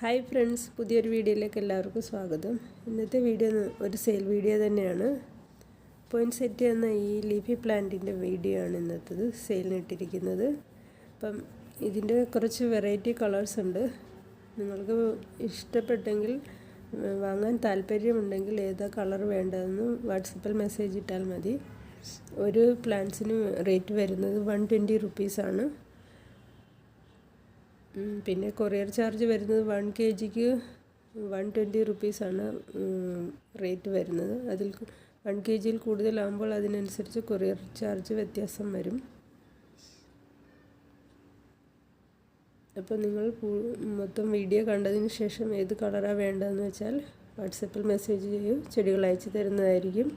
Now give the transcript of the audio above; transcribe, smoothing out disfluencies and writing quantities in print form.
Hi friends, പുതിയൊരു വീഡിയോയിലേക്ക് എല്ലാവർക്കും സ്വാഗതം. ഇന്നത്തെ വീഡിയോ ഒരു സെയിൽ വീഡിയോ തന്നെയാണ്. പോയിൻസെറ്റി എന്ന ഈ ലീഫി പ്ലാന്റിൻ്റെ വീഡിയോ ആണ് ഇന്നത്തേത് സെയിലിന് ഇട്ടിരിക്കുന്നത്. അപ്പം ഇതിൻ്റെ കുറച്ച് വെറൈറ്റി കളേഴ്സ് ഉണ്ട്. നിങ്ങൾക്ക് ഇഷ്ടപ്പെട്ടെങ്കിൽ വാങ്ങാൻ താല്പര്യമുണ്ടെങ്കിൽ ഏതാ കളർ വേണ്ടതെന്ന് വാട്സപ്പിൽ മെസ്സേജ് ഇട്ടാൽ മതി. ഒരു പ്ലാന്റ്സിന് റേറ്റ് വരുന്നത് 120 റുപ്പീസാണ്. പിന്നെ കൊറിയർ ചാർജ് വരുന്നത് 1 kgക്ക് 120 റുപ്പീസാണ് റേറ്റ് വരുന്നത്. അതിൽ 1 kgയിൽ കൂടുതലാകുമ്പോൾ അതിനനുസരിച്ച് കൊറിയർ ചാർജ് വ്യത്യാസം വരും. അപ്പോൾ നിങ്ങൾ മൊത്തം വീഡിയോ കണ്ടതിന് ശേഷം ഏത് കളറാണ് വേണ്ടതെന്ന് വെച്ചാൽ വാട്സപ്പിൽ മെസ്സേജ് ചെയ്യൂ, ചെടികൾ അയച്ചു തരുന്നതായിരിക്കും.